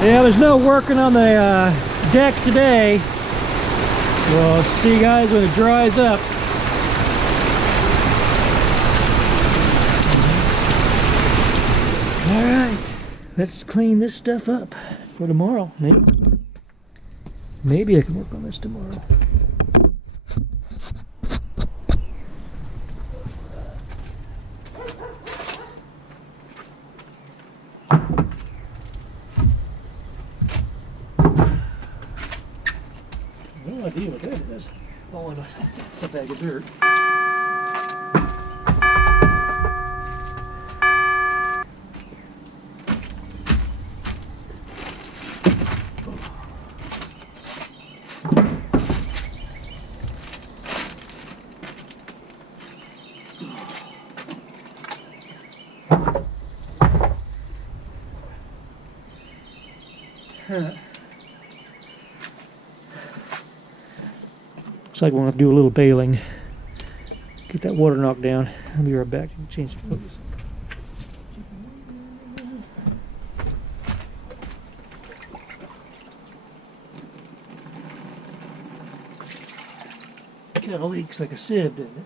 Yeah, there's no working on the deck today. We'll see you guys when it dries up. All right, let's clean this stuff up for tomorrow. Maybe I can work on this tomorrow. No idea what that is. Oh, it's a bag of dirt. Looks like we'll have to do a little bailing. Get that water knocked down. I'll be right back. Change the focus. Kind of leaks like a sieve, doesn't it?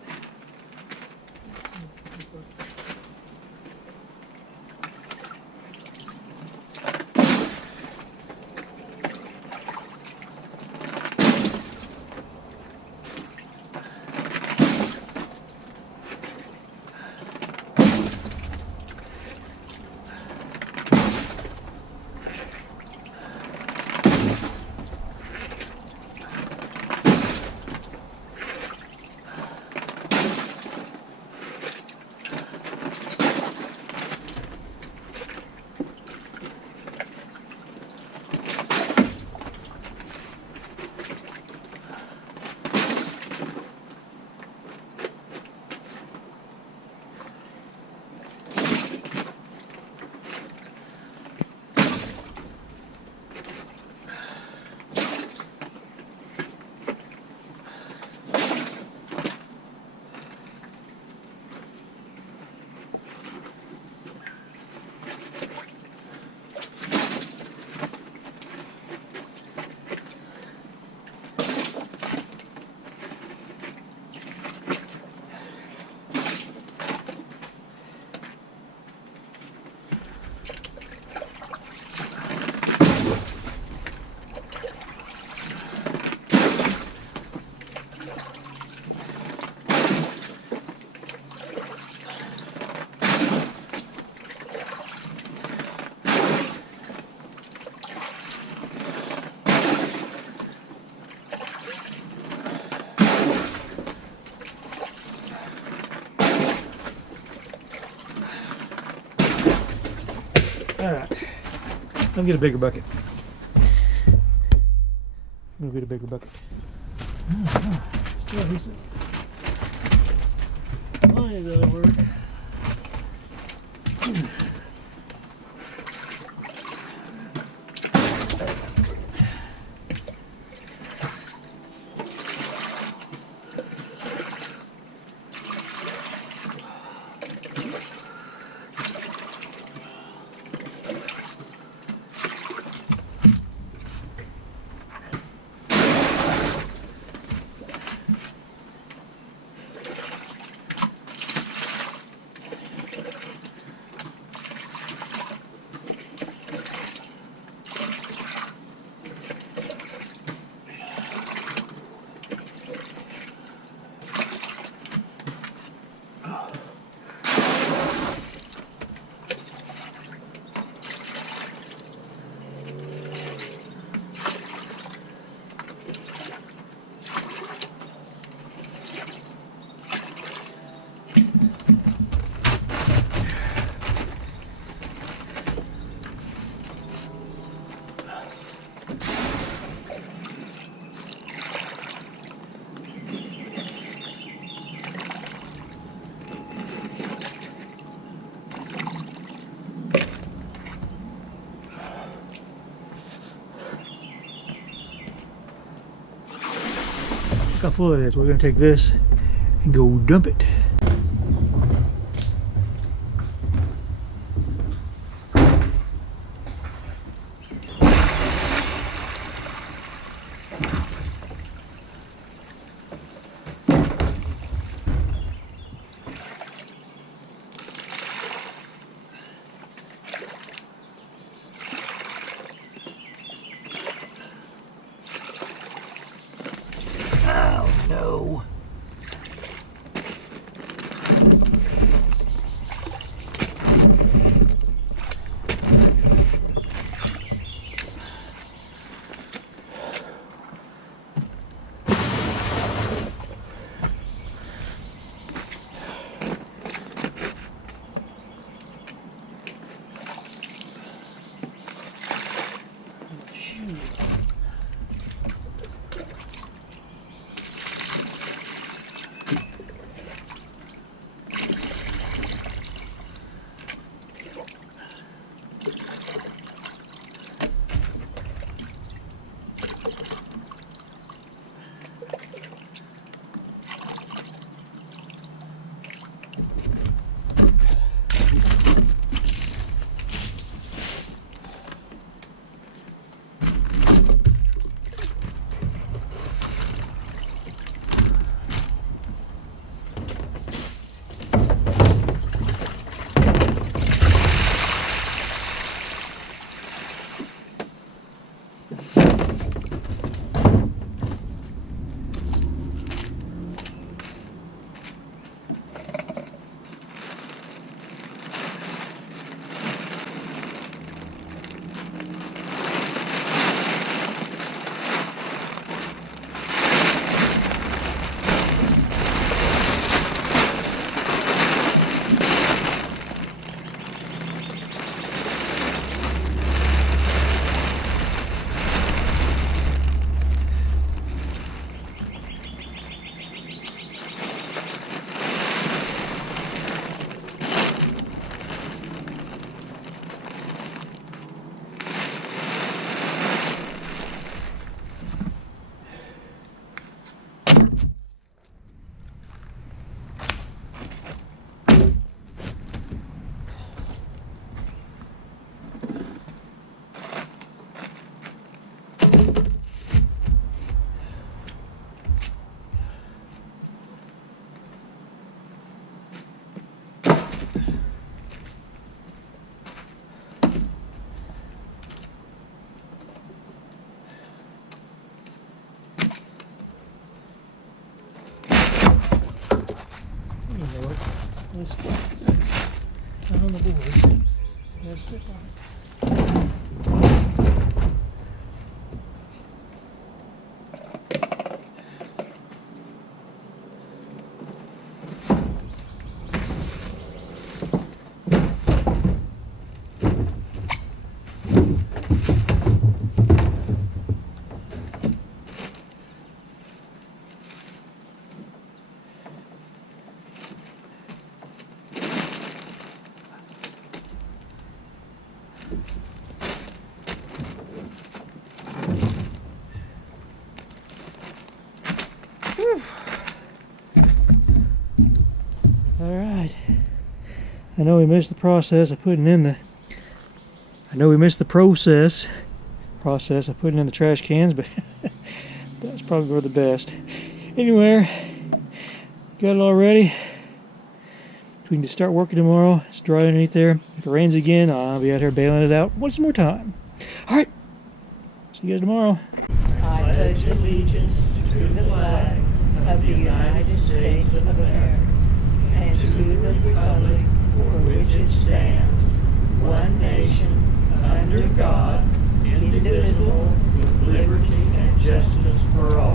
Alright, let me get a bigger bucket. I'm gonna get a bigger bucket. Yeah, he said. Why does that work? Look how full it is. We're going to take this and go dump it. that stick on it. Alright. I know we missed the process of putting in the process of putting in the trash cans, but that's probably for the best. Anyway, got it all ready. We can just start working tomorrow. It's dry underneath there. If it rains again, I'll be out here bailing it out once more time. Alright. See you guys tomorrow. I pledge allegiance to the flag of the United States of America and to the republic for which it stands, one nation, under God, indivisible, with liberty and justice for all.